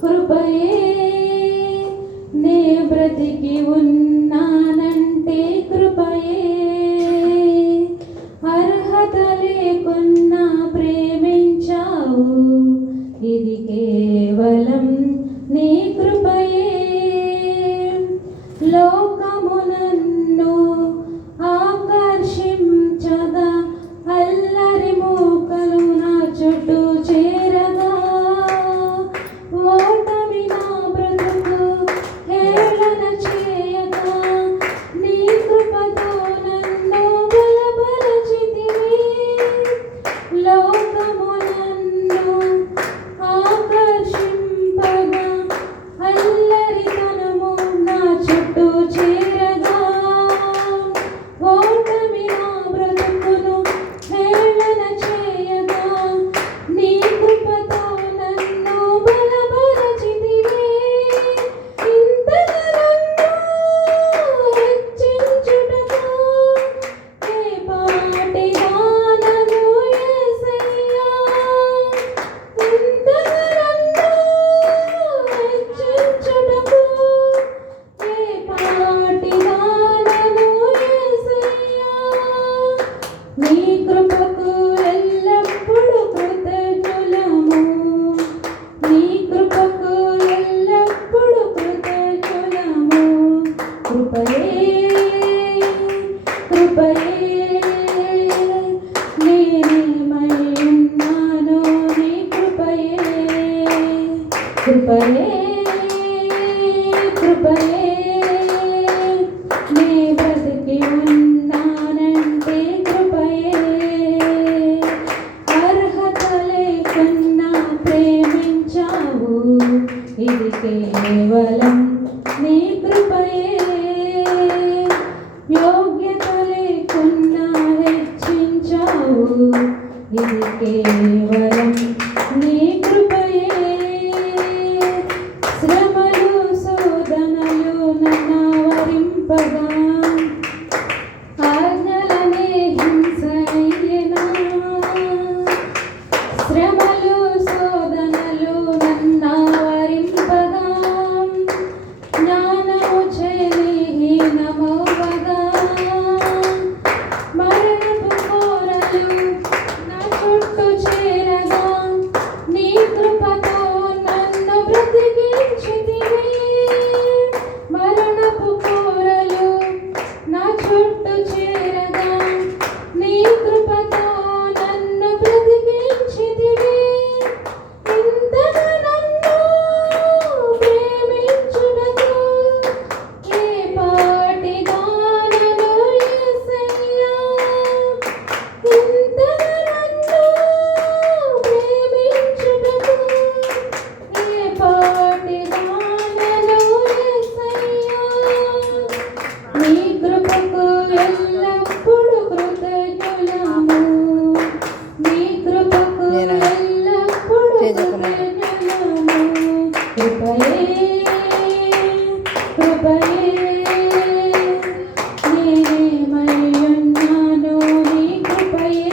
కృపయే నే బ్రతికి ఉన్నానంటే కృపయే అర్హత లేకున్నా ప్రేమించావు ఇది కేవలం నీ కృపయే లోకము నన్ను ఆకర్షించగా అల్లరి మూకలు నా చుట్టూ చేరగా ఓటమి నా బ్రతుకు హేళన చేయగా నీ కృపతో నన్ను బలపరచితివి లోకము నన్ను ఆకర్షింపగా అల్లరితనము నా చుట్టూ చేరగా ఓటమి నా బ్రతుకును హేళన చేయగా నీ కృపతో నన్ను బలపరచితివి ఇంతగా నన్ను హెచ్చించుటకు ఏ పాటి దానను యేసయ్యా ఇంతగా నన్ను హెచ్చించుటకు ఏ పాటి దానను యేసయ్యా నీ కృపకు ఎల్లప్పుడూ కృతజ్ఞులము నీ కృపకు ఎల్లప్పుడూ కృతజ్ఞులము కృపయే నేనేమై ఉన్నానో నీ కృపయే నే బ్రతికి ఉన్నానంటే కృపయే అర్హత లేకున్నా ప్రేమించావు ఇది కేవలం నీ కృపయే యోగ్యత లేకున్నా హెచ్చించావు ఇది కేవలం నీ కృపయే శ్రమలు శోధనలు నన్ను ఆవరింపగా ఆజ్ఞలనే హింసయ్యనా శ్రమలు శోధనలు నన్ను ఆవరింపగా జ్ఞానము చేలీనమవ్వగా మరణపు కోరలు నా చుట్టూ చేరగా నీ కృపతో నన్ను బ్రతికించితివి మరణపు కోరలు నా చుట్టూ చేరగా నీ కృపతో నన్ను బ్రతికించితివి ఇంతగా నన్ను ప్రేమించుటకు ఏ పాటి దానను యేసయ్యా ఇంతగా నన్ను ప్రేమించుటకు ఏ పాటి దానను యేసయ్యా నీ కృపకు ఎల్లప్పుడూ కృతజ్ఞులము నీ కృపకు ఎల్లప్పుడూ కృతజ్ఞులము కృపయే నేనేమై ఉన్నానో నీ కృపయే